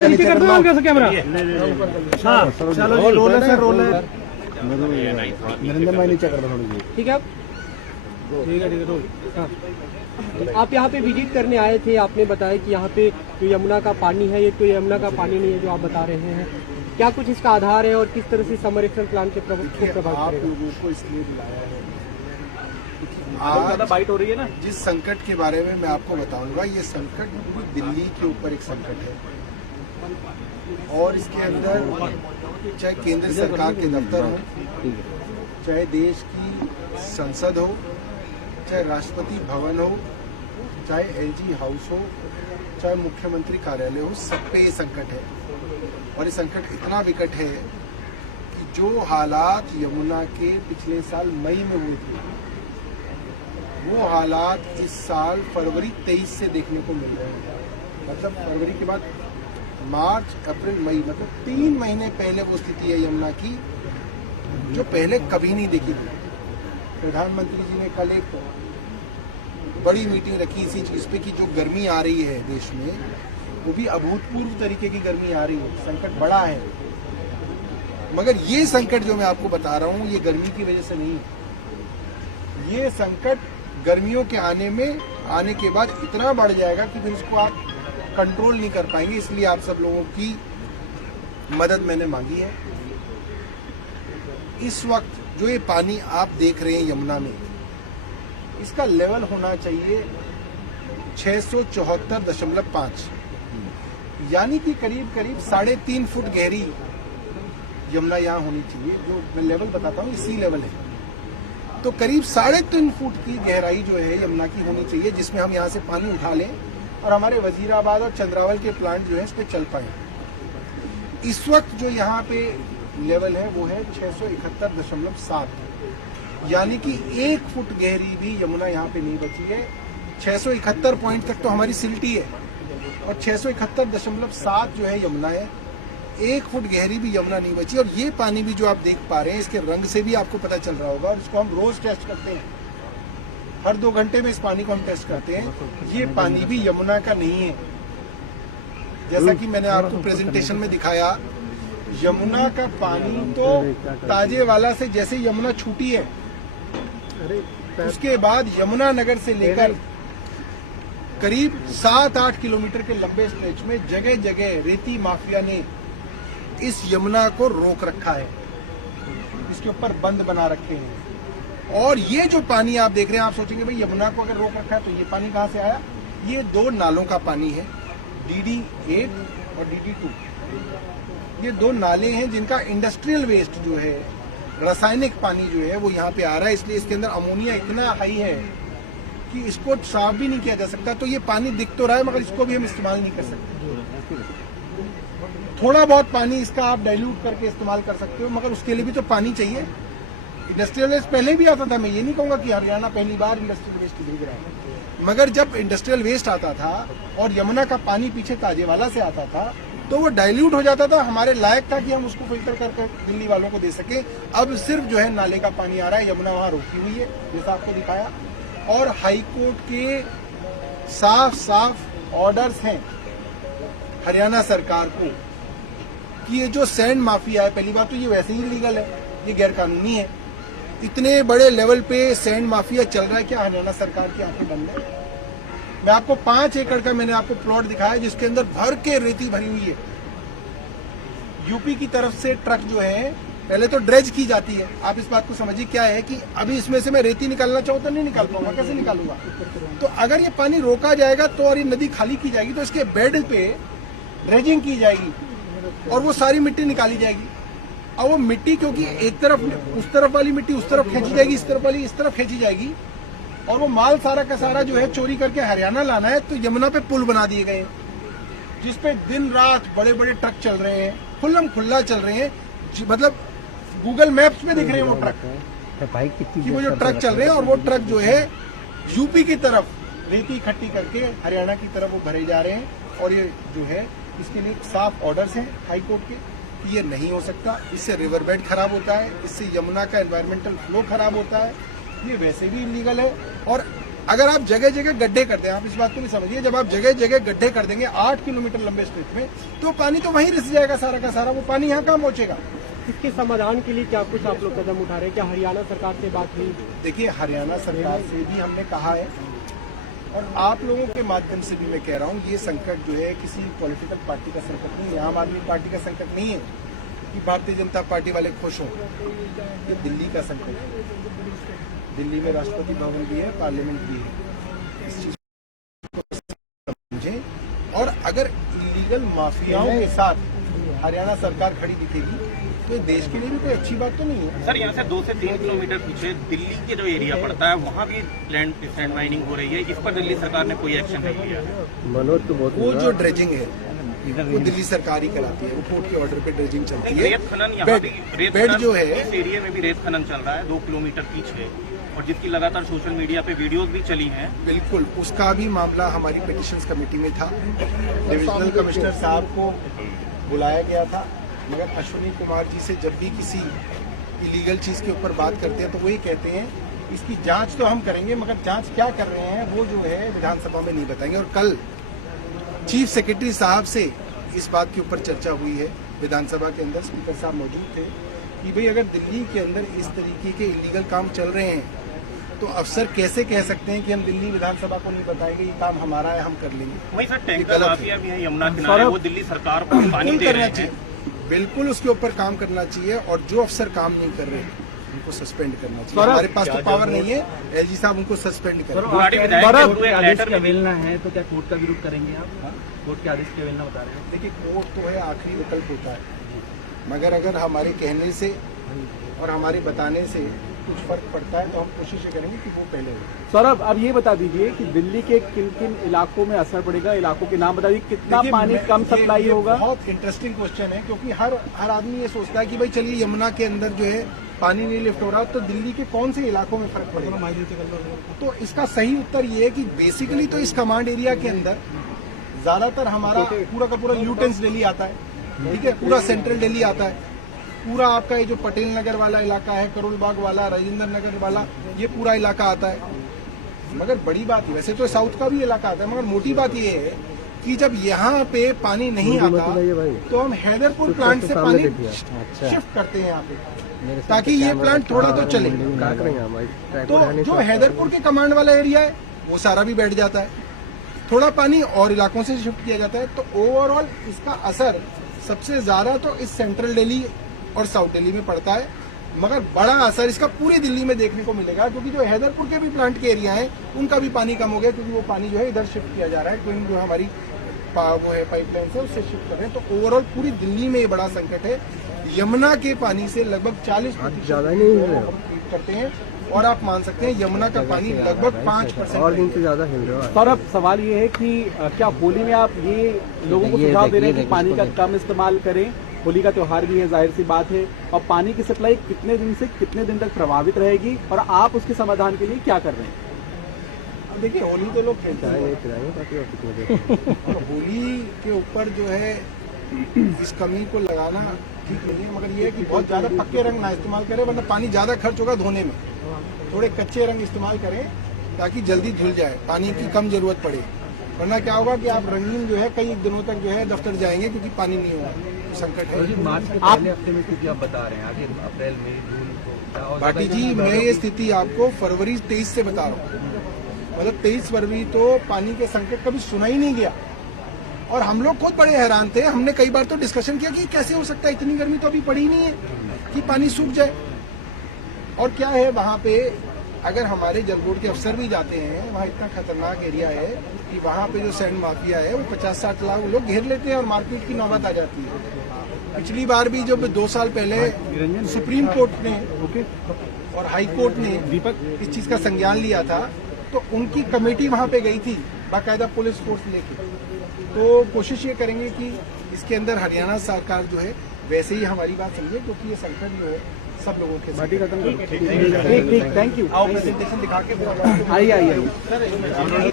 नीचे कर दो कैसे कैमरा। हाँ चलो जी, रोल है सर, रोल है। नरेंद्र भाई नीचे कर दो थोड़ी। ठीक है, ठीक है, रोल। हाँ। आप यहाँ पे विजिट करने आए थे, आपने बताया कि यहाँ पे जो यमुना का पानी है ये तो यमुना का पानी नहीं है जो आप बता रहे हैं, क्या कुछ इसका आधार है और किस तरह से समर एक्शन प्लान के प्रभावित करेगा? आप लोगों को इसलिए बुलाया है, ज्यादा बाइट हो रही है ना। जिस संकट के बारे में मैं आपको बताऊंगा, ये संकट पूरी दिल्ली के ऊपर एक संकट है और इसके अंदर चाहे केंद्र सरकार के दफ्तर हो, चाहे देश की संसद हो, चाहे राष्ट्रपति भवन हो, चाहे एलजी हाउस हो, चाहे मुख्यमंत्री कार्यालय हो, सब पे ये संकट है। और ये संकट इतना विकट है कि जो हालात यमुना के पिछले साल मई में हुए थे, वो हालात इस साल फरवरी 23 से देखने को मिल रहे हैं। मतलब फरवरी के बाद मार्च, अप्रैल, मई, मतलब 3 महीने पहले वो स्थिति है यमुना की जो पहले कभी नहीं देखी थी। प्रधानमंत्री जी ने कल एक बड़ी मीटिंग रखी इस पे कि जो गर्मी आ रही है देश में, वो भी अभूतपूर्व तरीके की गर्मी आ रही है, संकट बड़ा है। मगर ये संकट जो मैं आपको बता रहा हूँ, ये गर्मी की वजह से नहीं, ये संकट गर्मियों के आने के बाद इतना बढ़ जाएगा कि फिर इसको आप कंट्रोल नहीं कर पाएंगे। इसलिए आप सब लोगों की मदद मैंने मांगी है। इस वक्त जो ये पानी आप देख रहे हैं यमुना में, इसका लेवल होना चाहिए 674.5, यानी कि करीब करीब 3.5 फुट गहरी यमुना यहाँ होनी चाहिए। जो मैं लेवल बताता हूँ, ये सी लेवल है। तो करीब 3.5 फुट की गहराई जो है यमुना की होनी चाहिए, जिसमें हम यहाँ से पानी उठा लें और हमारे वजीराबाद और चंद्रावल के प्लांट जो है इस पे चल पाए। इस वक्त जो यहाँ पे लेवल है वो है 671.7, यानी कि 1 फुट गहरी भी यमुना यहाँ पे नहीं बची है। 671 पॉइंट तक तो हमारी सिल्टी है और 671.7 जो है यमुना है। 1 फुट गहरी भी यमुना नहीं बची। और ये पानी भी जो आप देख पा रहे हैं, इसके रंग से भी आपको पता चल रहा होगा, और इसको हम रोज टेस्ट करते हैं, हर 2 घंटे में इस पानी को हम टेस्ट करते हैं। ये पानी भी यमुना का नहीं है। जैसा कि मैंने आपको प्रेजेंटेशन में दिखाया, यमुना का पानी तो ताजेवाला से जैसे यमुना छूटी है, उसके बाद यमुना नगर से लेकर करीब 7-8 किलोमीटर के लंबे स्ट्रेच में जगह जगह रेती माफिया ने इस यमुना को रोक रखा है, इसके ऊपर बंद बना रखे हैं। और ये जो पानी आप देख रहे हैं, आप सोचेंगे भाई यमुना को अगर रोक रखा है तो ये पानी कहाँ से आया? ये 2 नालों का पानी है, DD8 और DD2। ये 2 नाले हैं जिनका इंडस्ट्रियल वेस्ट जो है, रासायनिक पानी जो है वो यहाँ पे आ रहा है। इसलिए इसके अंदर अमोनिया इतना हाई है कि इसको साफ भी नहीं किया जा सकता। तो ये पानी दिख तो रहा है, मगर इसको भी हम इस्तेमाल नहीं कर सकते। थोड़ा बहुत पानी इसका आप डाइल्यूट करके इस्तेमाल कर सकते हो, मगर उसके लिए भी तो पानी चाहिए। इंडस्ट्रियल वेस्ट पहले भी आता था, मैं ये नहीं कहूंगा कि हरियाणा पहली बार इंडस्ट्रियल वेस्ट भेज रहा है, मगर जब इंडस्ट्रियल वेस्ट आता था और यमुना का पानी पीछे ताजेवाला से आता था तो वो डाइल्यूट हो जाता था, हमारे लायक था कि हम उसको फिल्टर करके दिल्ली वालों को दे सके। अब सिर्फ जो है नाले का पानी आ रहा है, यमुना वहां रोकी हुई है जैसा आपको दिखाया। और हाई कोर्ट के साफ ऑर्डर्स हैं हरियाणा सरकार को कि ये जो सैंड माफिया है, पहली बात तो ये वैसे ही इलीगल है, ये गैर कानूनी है। इतने बड़े लेवल पे सैंड माफिया चल रहा है, क्या हरियाणा सरकार की आंखें बंद है? मैं आपको 5 एकड़ का मैंने आपको प्लॉट दिखाया जिसके अंदर भर के रेती भरी हुई है। यूपी की तरफ से ट्रक जो है, पहले तो ड्रेज की जाती है। आप इस बात को समझिए, क्या है कि अभी इसमें से मैं रेती निकालना चाहूँ तो नहीं निकाल पाऊंगा, कैसे निकालूंगा? तो अगर ये पानी रोका जाएगा तो, और ये नदी खाली की जाएगी तो इसके बेड पे ड्रेजिंग की जाएगी और वो सारी मिट्टी निकाली जाएगी। और वो मिट्टी क्योंकि एक तरफ उस तरफ वाली मिट्टी उस तरफ खींची जाएगी, इस तरफ वाली इस तरफ खींची जाएगी, और वो माल सारा का सारा जो है चोरी करके हरियाणा लाना है। तो यमुना पे पुल बना दिए गए हैं जिसपे दिन रात बड़े बड़े ट्रक चल रहे हैं, खुल्लम खुल्ला चल रहे हैं। मतलब गूगल मैप्स में दिख रहे हैं वो ट्रक कि वो जो ट्रक चल रहे हैं, और वो ट्रक जो है यूपी की तरफ रेती इकट्ठी करके हरियाणा की तरफ वो भरे जा रहे हैं। और ये जो है इसके लिए साफ ऑर्डर्स हैं हाई कोर्ट के कि ये नहीं हो सकता। इससे रिवर बेड खराब होता है, इससे यमुना का एनवायरमेंटल फ्लो खराब होता है, ये वैसे भी इलीगल है। और अगर आप जगह जगह गड्ढे कर दें, आप इस बात को नहीं समझिए, जब आप जगह जगह गड्ढे कर देंगे 8 किलोमीटर लंबे स्ट्रेच में, तो पानी तो वहीं रिस जाएगा सारा का सारा, वो पानी यहाँ कहाँ पहुंचेगा। इसके समाधान के लिए क्या कुछ आप लोग कदम उठा रहे हैं? क्या हरियाणा सरकार से बात हुई? देखिए, हरियाणा सरकार से भी हमने कहा है और आप लोगों के माध्यम से भी मैं कह रहा हूँ, ये संकट जो है किसी पॉलिटिकल पार्टी का संकट नहीं है, आम आदमी पार्टी का संकट नहीं है कि भारतीय जनता पार्टी वाले खुश हों। ये दिल्ली का संकट है। दिल्ली में राष्ट्रपति भवन भी है, पार्लियामेंट भी है। इस चीज को समझें, और अगर इलीगल माफियाओं के साथ हरियाणा सरकार खड़ी दिखेगी तो ये देश के लिए भी कोई अच्छी बात तो नहीं है। सर, यहाँ से 2 से 3 किलोमीटर पीछे दिल्ली के जो एरिया पड़ता है, वहाँ भी सैंड माइनिंग हो रही है। इस पर दिल्ली सरकार ने कोई एक्शन नहीं लिया। वो जो ड्रेजिंग है वो दिल्ली सरकार ही कराती है, वो कोर्ट के ऑर्डर पे ड्रेजिंग चलती है। रेत खनन यहाँ भी, बेड जो है, इस एरिया में भी रेत खनन चल रहा है 2 किलोमीटर पीछे, और जिसकी लगातार सोशल मीडिया पे वीडियोस भी चली हैं। बिल्कुल, उसका भी मामला हमारी पिटिशंस कमेटी में था। डिविजनल कमिश्नर साहब को बुलाया गया था, मगर अश्विनी कुमार जी से जब भी किसी इलीगल चीज के ऊपर बात करते हैं तो वही कहते हैं इसकी जांच तो हम करेंगे, मगर जांच क्या कर रहे हैं वो जो है विधानसभा में नहीं बताएंगे। और कल चीफ सेक्रेटरी साहब से इस बात के ऊपर चर्चा हुई है विधानसभा के अंदर, स्पीकर साहब मौजूद थे, कि भाई अगर दिल्ली के अंदर इस तरीके के इलीगल काम चल रहे हैं तो अफसर कैसे कह सकते हैं कि हम दिल्ली विधानसभा को नहीं बताएंगे, ये काम हमारा है, हम कर लेंगे। वही सर, टैंकर माफिया भी है यमुना किनारे, वो दिल्ली सरकार को पानी दे रहे हैं। बिल्कुल उसके ऊपर काम करना चाहिए, और जो अफसर काम नहीं कर रहे उनको सस्पेंड करना चाहिए। हमारे पास तो पावर नहीं है, एलजी साहब उनको सस्पेंड करें। आदेश की अवहेलना है तो क्या कोर्ट का विरोध करेंगे आप? कोर्ट के आदेश की अवहेलना बता रहे हैं। देखिए, कोर्ट तो है आखिरी विकल्प होता है, मगर अगर हमारे कहने से और हमारे बताने से कुछ फर्क पड़ता है तो हम कोशिश करेंगे कि वो पहले हो। सौरभ, अब ये बता दीजिए कि दिल्ली के किन किन इलाकों में असर पड़ेगा, इलाकों के नाम बता दीजिए, कितना पानी कम सप्लाई होगा? बहुत इंटरेस्टिंग क्वेश्चन है, क्योंकि हर आदमी ये सोचता है कि भाई चलिए यमुना के अंदर जो है पानी नहीं लिफ्ट हो रहा तो दिल्ली के कौन से इलाकों में फर्क पड़ेगा। तो इसका सही उत्तर ये है कि बेसिकली तो इस कमांड एरिया के अंदर ज्यादातर हमारा पूरा का पूरा ल्यूटेंस दिल्ली आता है, ठीक है, पूरा सेंट्रल दिल्ली आता है, पूरा आपका ये जो पटेल नगर वाला इलाका है, करोल बाग वाला, राजेंद्र नगर वाला, ये पूरा इलाका आता है। मगर बड़ी बात, वैसे तो साउथ का भी इलाका आता है, मगर मोटी बात ये है कि जब यहाँ पे पानी नहीं आता तो हम हैदरपुर प्लांट से पानी शिफ्ट करते हैं यहाँ पे, ताकि ये प्लांट थोड़ा तो चले। तो जो हैदरपुर के कमांड वाला एरिया है वो सारा भी बैठ जाता है, थोड़ा पानी और इलाकों से शिफ्ट किया जाता है। तो ओवरऑल इसका असर सबसे ज्यादा तो इस सेंट्रल दिल्ली और साउथ दिल्ली में पड़ता है, मगर बड़ा असर इसका पूरी दिल्ली में देखने को मिलेगा, क्योंकि जो हैदरपुर के भी प्लांट के एरिया हैं उनका भी पानी कम हो गया, क्योंकि वो पानी जो है इधर शिफ्ट किया जा रहा है, क्योंकि जो हमारी वो है पाइपलाइन से उससे शिफ्ट कर रहे हैं। तो ओवरऑल पूरी दिल्ली में ये बड़ा संकट है। यमुना के पानी से लगभग 40% करते हैं, और आप मान सकते हैं यमुना का पानी लगभग 5% और दिन से ज्यादा हिल रहा है। सौरभ, सवाल ये है कि क्या होली में आप ये लोगों को सुझाव दे रहे हैं कि पानी का कम इस्तेमाल करें? होली का त्योहार भी है, जाहिर सी बात है, और पानी की सप्लाई कितने दिन से कितने दिन तक प्रभावित रहेगी, और आप उसके समाधान के लिए क्या कर रहे हैं? देखिए, होली तो लोग खेलते हैं, और होली के ऊपर जो है इस कमी को लगाना ठीक नहीं है, मगर ये है कि बहुत ज्यादा पक्के रंग ना इस्तेमाल करें, वरना पानी ज्यादा खर्च होगा धोने में। थोड़े कच्चे रंग इस्तेमाल करें ताकि जल्दी धुल जाए, पानी की कम जरूरत पड़े, वरना क्या होगा कि आप रंगीन जो है कई दिनों तक जो है दफ्तर जाएंगे, क्योंकि पानी नहीं होगा, संकट है। मार्च के पहले हफ्ते में स्थिति आप बता रहे हैं, आगे अप्रैल मई जून को? भाटी जी, मैं ये स्थिति आपको फरवरी 23 से बता रहा हूँ, मतलब 23 फरवरी तो पानी के संकट कभी सुना ही नहीं गया, और हम लोग खुद बड़े हैरान थे। हमने कई बार तो डिस्कशन किया कि कैसे हो सकता है, इतनी गर्मी तो अभी पड़ी ही नहीं है कि पानी सूख जाए। और क्या है वहाँ पे, अगर हमारे जल बोर्ड के अफसर भी जाते हैं, वहाँ इतना खतरनाक एरिया है कि वहाँ पे जो सैंड माफिया है वो 50-60 लाख लोग घेर लेते हैं और मारपीट की नौबत आ जाती है। पिछली बार भी जब 2 साल पहले सुप्रीम कोर्ट ने और हाई कोर्ट ने इस चीज का संज्ञान लिया था, तो उनकी कमेटी वहाँ पे गई थी बाकायदा पुलिस फोर्स लेके। तो कोशिश ये करेंगे कि इसके अंदर हरियाणा सरकार जो है वैसे ही हमारी बात समझे, क्योंकि ये संकट जो है सब लोगों के साथ। ठीक, थैंक यू। आओ प्रेजेंटेशन दिखा के आइए।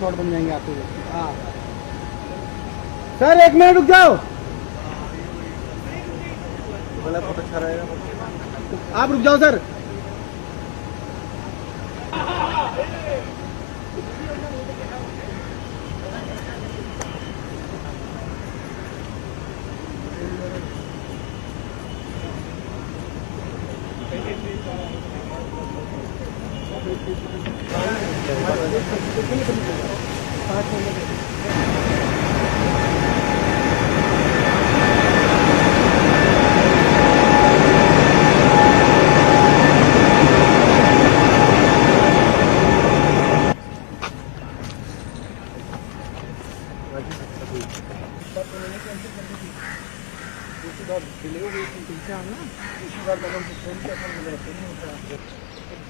शॉट बन जाएंगे आपके। हाँ सर, 1 मिनट रुक जाओ, बहुत अच्छा रहेगा। आप रुक जाओ सर।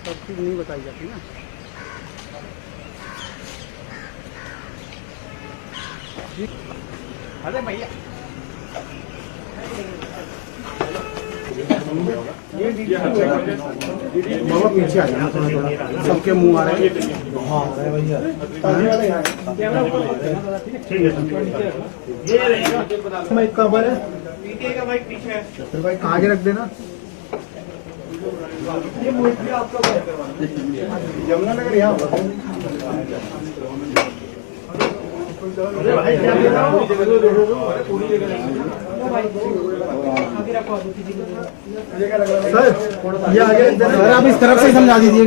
सब चीज नहीं बताई जाती ना। अरे भैया बहुत पीछे आ जाना थोड़ा थोड़ा, सबके मुंह आ रहे हैं। हाँ मैं कवर है, भाई आगे रख देना। यमुना नगर यहाँ सर ये आगे रख देना। सर आप इस तरफ से समझा दीजिए।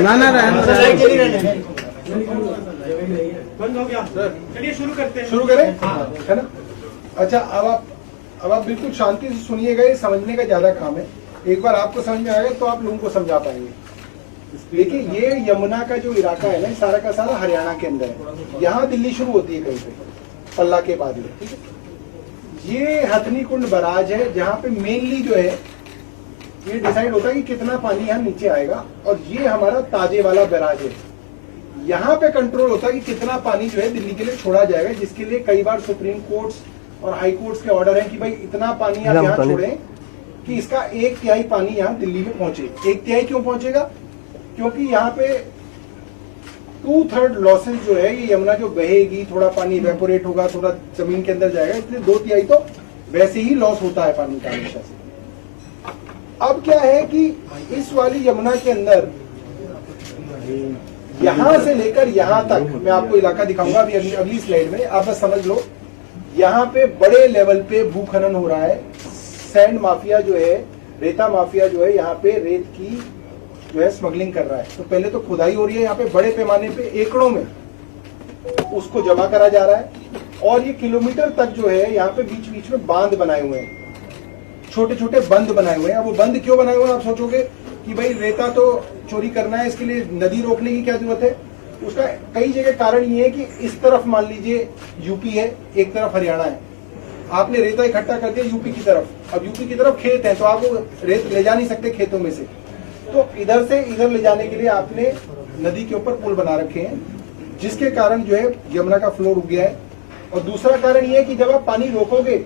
ना ना बंद हो गया सर, चलिए शुरू करते हैं। शुरू करें, है ना? अच्छा, अब आप बिल्कुल शांति से सुनिएगा, ये समझने का ज्यादा काम है। एक बार आपको समझ में आएगा तो आप लोगों को समझा पाएंगे। देखिए, ये यमुना का जो इलाका है ना, सारा का सारा हरियाणा के अंदर है। यहाँ दिल्ली शुरू होती है कहीं पे, पल्ला के बाद में, ठीक है। ये हथनी कुंड बराज है, जहाँ पे मेनली जो है ये डिसाइड होता है कि कितना पानी यहाँ नीचे आएगा, और ये हमारा ताजे वाला बराज है। यहाँ पे कंट्रोल होता है कि कितना पानी जो है दिल्ली के लिए छोड़ा जाएगा, जिसके लिए कई बार सुप्रीम कोर्ट्स और हाई कोर्ट्स के ऑर्डर है कि भाई इतना पानी आप यहाँ छोड़ें कि इसका 1/3 पानी यहाँ दिल्ली में पहुंचे। 1/3 क्यों पहुंचेगा? क्योंकि यहाँ पे 2/3 लॉसेस जो है, ये यमुना जो बहेगी, थोड़ा पानी इवेपोरेट होगा, थोड़ा जमीन के अंदर जाएगा, इसलिए 2/3 तो वैसे ही लॉस होता है पानी का हमेशा से। अब क्या है कि इस वाली यमुना के अंदर यहां से लेकर यहां तक, मैं आपको इलाका दिखाऊंगा अभी अगली स्लाइड में, आप बस समझ लो। यहाँ पे बड़े लेवल पे भूखनन हो रहा है। सैंड माफिया जो है, रेता माफिया जो है, यहाँ पे रेत की जो है स्मगलिंग कर रहा है। तो पहले तो खुदाई हो रही है यहाँ पे बड़े पैमाने पे, एकड़ों में उसको जमा करा जा रहा है, और ये किलोमीटर तक जो है यहाँ पे बीच बीच में बांध बनाए हुए हैं, छोटे छोटे बंद बनाए हुए हैं। अब वो बंद क्यों बनाए हुए हैं? आप सोचोगे कि भाई रेता तो चोरी करना है, इसके लिए नदी रोकने की क्या जरूरत है? उसका कई जगह कारण ये है कि इस तरफ मान लीजिए यूपी है, एक तरफ हरियाणा है, आपने रेता इकट्ठा कर दिया यूपी की तरफ, अब यूपी की तरफ खेत है, तो आप वो रेत ले जा नहीं सकते खेतों में से, तो इधर से इधर ले जाने के लिए आपने नदी के ऊपर पुल बना रखे हैं, जिसके कारण जो है यमुना का फ्लो रुक गया है। और दूसरा कारण ये है कि जब आप पानी रोकोगे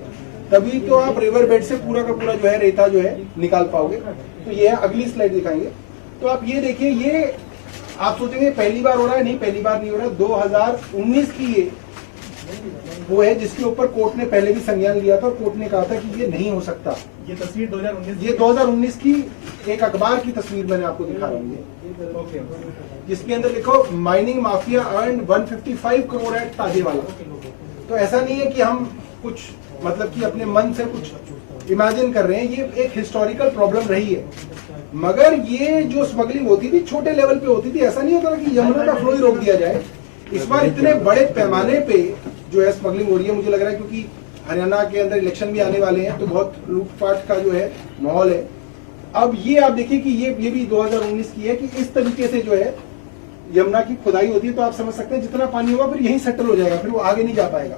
तभी तो आप रिवर बेड से पूरा का पूरा जो है रेता जो है निकाल पाओगे। तो ये है, अगली स्लाइड दिखाएंगे। तो आप ये देखिए, ये आप सोचेंगे पहली बार हो रहा है, नहीं पहली बार नहीं हो रहा है। 2019 की ये वो है जिसके ऊपर कोर्ट ने पहले भी संज्ञान लिया था, और कोर्ट ने कहा था कि ये नहीं हो सकता। ये तस्वीर 2019, ये 2019 की एक अखबार की तस्वीर मैंने आपको दिखा रहा हूँ, जिसके अंदर लिखो mining mafia earn 155 crore at Tajewala. तो ऐसा नहीं है कि हम कुछ मतलब कि अपने मन से कुछ इमेजिन कर रहे हैं, ये एक हिस्टोरिकल प्रॉब्लम रही है। मगर ये जो स्मगलिंग होती थी छोटे लेवल पे होती थी, ऐसा नहीं होता कि यमुना का फ्लो ही रोक दिया जाए। इस बार इतने बड़े पैमाने पे जो है स्मगलिंग हो रही है, मुझे लग रहा है क्योंकि हरियाणा के अंदर इलेक्शन भी आने वाले हैं, तो बहुत लूटपाट का जो है माहौल है। अब ये आप देखिए कि ये भी 2019 की है कि इस तरीके से जो है यमुना की खुदाई होती है, तो आप समझ सकते हैं जितना पानी होगा फिर यहीं सेटल हो जाएगा, फिर वो आगे नहीं जा पाएगा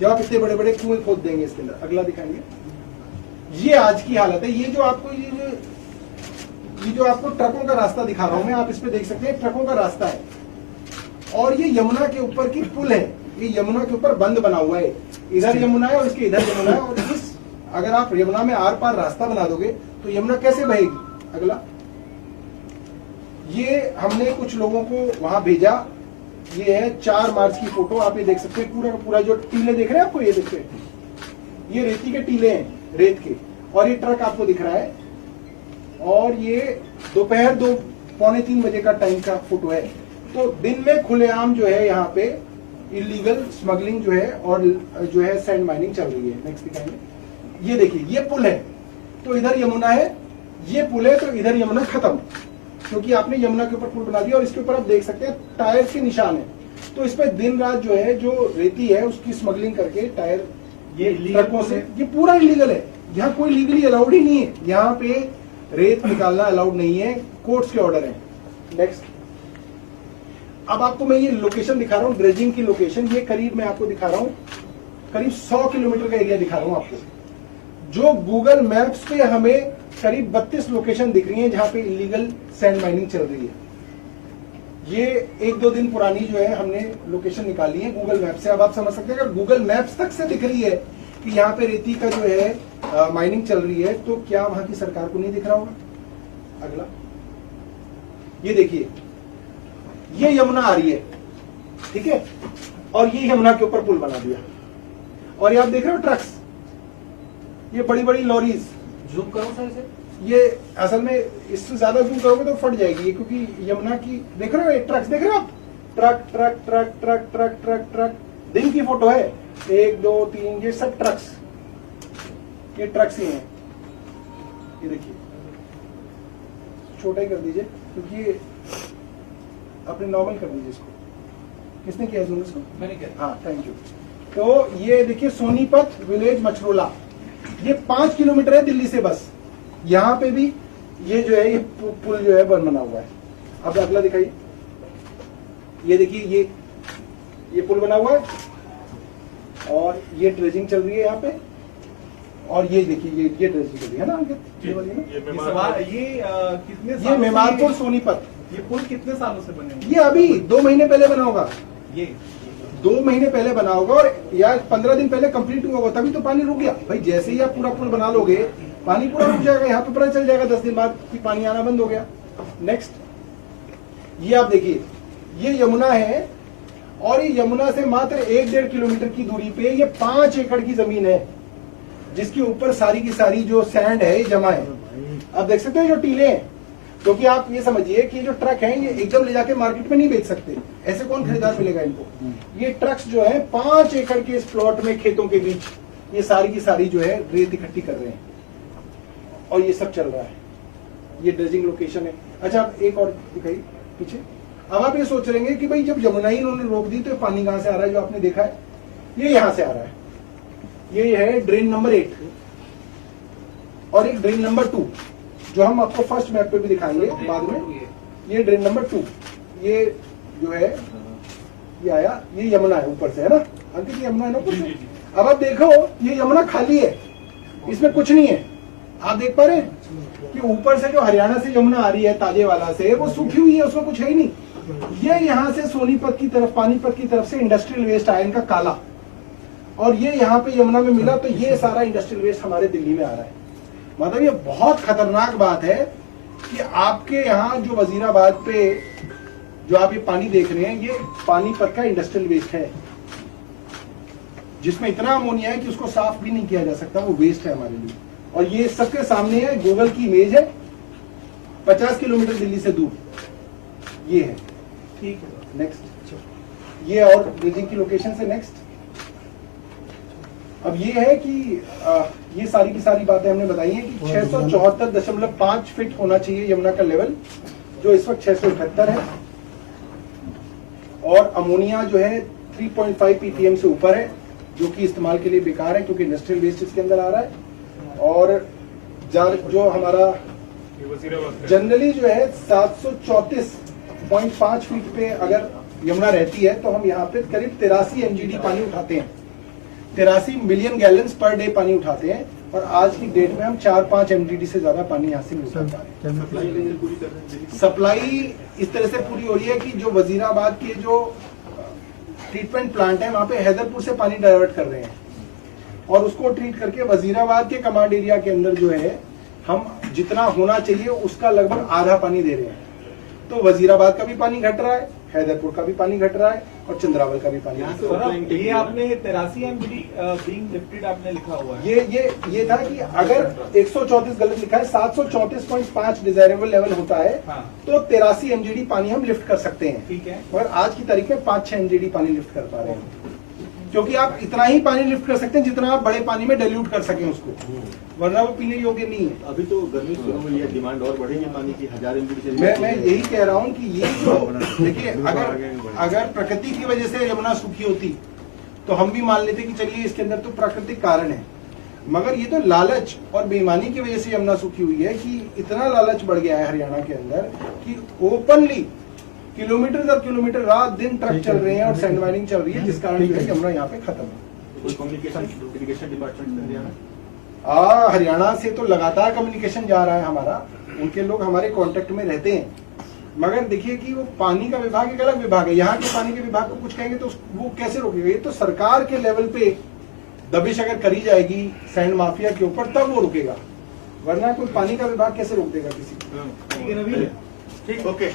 जब आप इतने बड़े बड़े कुएं खोद देंगे इसके अंदर। अगला दिखाएंगे, ये आज की हालत है। ये जो आपको ट्रकों का रास्ता दिखा रहा हूं मैं, आप इस पे देख सकते हैं ट्रकों का रास्ता है, और ये यमुना के ऊपर की पुल है। ये यमुना के ऊपर बंद बना हुआ है, इधर यमुना है और इसके इधर यमुना है, और इस अगर आप यमुना में आर पार रास्ता बना दोगे तो यमुना कैसे बहेगी? अगला, ये हमने कुछ लोगों को वहां भेजा। ये है 4 मार्च की फोटो, आप ये देख सकते हैं। पूरा का पूरा जो टीले दिख रहे हैं आपको, ये देखते हैं, ये रेती के टीले हैं, रेत के। और ये ट्रक आपको दिख रहा है, और ये दोपहर 2 पौने 3 बजे का टाइम का फोटो है। तो दिन में खुलेआम जो है यहाँ पे इलीगल स्मगलिंग जो है और जो है सैंड माइनिंग चल रही है। नेक्स्ट दिखाएंगे। ये देखिए, ये पुल है, तो इधर यमुना है, ये पुल है, तो इधर यमुना खत्म, क्योंकि आपने यमुना के ऊपर पुल बना दिया। और इसके ऊपर आप देख सकते हैं टायर के निशान है। तो इस पे दिन रात जो है, जो रेती है उसकी स्मगलिंग करके टायर, ये ट्रकों से, ये पूरा इलीगल है। यहाँ कोई लीगली अलाउड ही नहीं है। यहाँ पे रेत निकालना अलाउड नहीं है, कोर्ट्स के ऑर्डर है। नेक्स्ट, अब आपको मैं ये लोकेशन दिखा रहा हूँ, ड्रेजिंग की लोकेशन। ये करीब मैं आपको दिखा रहा हूँ, करीब 100 किलोमीटर का एरिया दिखा रहा हूँ आपको, जो गूगल मैप्स पे हमें करीब 32 लोकेशन दिख रही हैं जहां पे इलीगल सैंड माइनिंग चल रही है। ये 1-2 दिन पुरानी जो है हमने लोकेशन निकाली है गूगल मैप से। अब आप समझ सकते हैं, अगर गूगल मैप्स तक से दिख रही है कि यहाँ पे रेती का जो है माइनिंग चल रही है, तो क्या वहां की सरकार को नहीं दिख रहा होगा? अगला, ये देखिए, ये यमुना आ रही है, ठीक है, और ये यमुना के ऊपर पुल बना दिया। और ये आप देख रहे हो ट्रक्स, ये बड़ी बड़ी लॉरीज, जूम करो सर इसे। ये असल में इससे ज्यादा जूम करोगे तो फट जाएगी ये, क्योंकि यमुना की देख रहे हो, ये ट्रक्स देख रहे हो आप, truck truck truck truck truck truck truck. दिन की फोटो है, 1 2 3, ये सब ट्रक्स, ये ट्रक्स ही हैं। ये देखिए, छोटा ही कर दीजिए, क्योंकि ये अपने नॉर्मल कर दीजिए इसको। किसने किया जूम इसको? मैंने किया। हाँ, थैंक यू। तो ये देखिए, सोनीपत विलेज मछरोला, ये 5 किलोमीटर है दिल्ली से बस। यहाँ पे भी ये जो है, ये पुल जो है बना हुआ है। अब अगला दिखाइए, ये देखिए, ये पुल बना हुआ है, और ये ड्रेजिंग चल रही है यहाँ पे। और ये देखिए, ये ड्रेजिंग चल रही है ना अंकित, ये वाली ना, ये मेमारपुर सोनीपत। ये पुल कितने सालों से बने हुए? ये अभी 2 महीने पहले बना होगा, ये 2 महीने पहले बना होगा, और या 15 दिन पहले कंप्लीट हुआ होगा, तभी तो पानी रुक गया भाई। जैसे ही आप पूरा पुल बना लोगे, पानी पूरा रुक जाएगा। यहाँ पे पता चल जाएगा 10 दिन बाद कि पानी आना बंद हो गया। नेक्स्ट, ये आप देखिए, ये यमुना है, और ये यमुना से मात्र 1-1.5 किलोमीटर की दूरी पे ये 5 एकड़ की जमीन है, जिसके ऊपर सारी की सारी जो सैंड है ये जमा है। अब देख सकते हैं जो टीले हैं, क्योंकि आप ये समझिए कि जो ट्रक हैं, ये एकदम ले जाके मार्केट में नहीं बेच सकते, ऐसे कौन खरीदार मिलेगा इनको। ये ट्रक्स जो है 5 एकड़ के इस प्लॉट में, खेतों के बीच, ये सारी की सारी जो है रेत इकट्ठी कर रहे हैं, और ये सब चल रहा है। ये ड्रेजिंग लोकेशन है। अच्छा, आप एक और दिखाइए पीछे। अब आप ये सोच रहे हैं कि भाई जब यमुना ही इन्होंने रोक दी तो पानी कहां से आ रहा है? जो आपने देखा है, ये यहां से आ रहा है। ये है ड्रेन नंबर 8, और एक ड्रेन नंबर 2, जो हम आपको फर्स्ट मैप पे भी दिखाएंगे बाद में। ये ड्रेन नंबर 2, ये जो है, ये आया, ये यमुना है ऊपर से, है ना अंकित? ये यमुना है ना ऊपर से। अब आप देखो, ये यमुना खाली है, इसमें कुछ नहीं है। आप देख पा रहे हैं कि ऊपर से जो हरियाणा से यमुना आ रही है, ताजेवाला से, वो सूखी हुई है, उसमें कुछ है ही नहीं। ये यहाँ से सोनीपत की तरफ, पानीपत की तरफ से इंडस्ट्रियल वेस्ट आया इनका काला, और ये यहाँ पे यमुना में मिला, तो ये सारा इंडस्ट्रियल वेस्ट हमारे दिल्ली में आ रहा है। मतलब ये बहुत खतरनाक बात है कि आपके यहाँ जो वजीराबाद पे जो आप ये पानी देख रहे हैं, ये पानीपत का इंडस्ट्रियल वेस्ट है, जिसमें इतना अमोनिया है कि उसको साफ भी नहीं किया जा सकता, वो वेस्ट है हमारे लिए। और ये सबके सामने है, गूगल की इमेज है, 50 किलोमीटर दिल्ली से दूर ये है। ठीक है, नेक्स्ट, ये और ड्रेजिंग की लोकेशन से नेक्स्ट। अब ये है कि ये सारी की सारी बातें हमने बताई हैं कि 674.5 फीट होना चाहिए यमुना का लेवल, जो इस वक्त 678 है, और अमोनिया जो है 3.5 ppm से ऊपर है, जो कि इस्तेमाल के लिए बेकार है, क्योंकि इंडस्ट्रियल वेस्ट इसके अंदर आ रहा है। और जो हमारा जनरली जो है 734.5 फीट पे अगर यमुना रहती है, तो हम यहाँ पे करीब 83 MGD पानी उठाते हैं, 83 मिलियन गैलन्स पर डे पानी उठाते हैं, और आज की डेट में हम 4-5 MGD से ज्यादा पानी यहाँ से नहीं उठा पा रहे। सप्लाई इस तरह से पूरी हो रही है कि जो वजीराबाद के जो ट्रीटमेंट प्लांट है, वहां पे हैदरपुर से पानी डाइवर्ट कर रहे हैं, और उसको ट्रीट करके वजीराबाद के कमांड एरिया के अंदर जो है हम जितना होना चाहिए उसका लगभग आधा पानी दे रहे हैं। तो वजीराबाद का भी पानी घट रहा है, हैदरपुर का भी पानी घट रहा है और चंद्रावल का भी पानी घट रहा है। ये आपने 83 MGD बीइंग लिफ्टेड आपने लिखा हुआ है। ये था कि अगर 134 गलत लिखा है, 734.5 डिजायरेबल लेवल होता है हाँ। तो 83 MGD पानी हम लिफ्ट कर सकते हैं। ठीक है। मगर आज की तारीख में 5-6 MGD पानी लिफ्ट कर पा रहे हैं, क्योंकि आप इतना ही पानी लिफ्ट कर सकते हैं जितना आप बड़े पानी में डाइल्यूट कर सकें उसको, वरना वो पीने योग्य नहीं है। अभी तो गर्मी शुरू हुई है, डिमांड और बढ़ेगी पानी की, 1000 MGD से। मैं यही कह रहा हूँ कि ये जो देखिए, अगर प्रकृति की वजह से यमुना सूखी होती तो हम भी मान लेते कि चलिए इसके अंदर तो प्राकृतिक कारण है, मगर ये तो लालच और बेईमानी की वजह से यमुना सूखी हुई है कि इतना लालच बढ़ गया है हरियाणा के अंदर कि ओपनली किलोमीटर दर किलोमीटर रात दिन ट्रक चल रहे हैं और सैंड माइनिंग चल रही है, जिस कारण जो है यमुना यहाँ पे खत्म है। कोई कम्युनिकेशन इरिगेशन डिपार्टमेंट से हरियाणा हरियाणा से तो लगातार कम्युनिकेशन जा रहा है हमारा, उनके लोग हमारे कांटेक्ट में रहते हैं, मगर देखिए कि वो पानी का विभाग एक अलग विभाग है, यहाँ के पानी के विभाग को कुछ कहेंगे तो वो कैसे रोकेगा? ये तो सरकार के लेवल पे दबिश अगर करी जाएगी सैंड माफिया के ऊपर तब वो रुकेगा, वरना कोई पानी का विभाग कैसे रोक देगा किसी को? ठीक है नवीन, ठीक, ओके।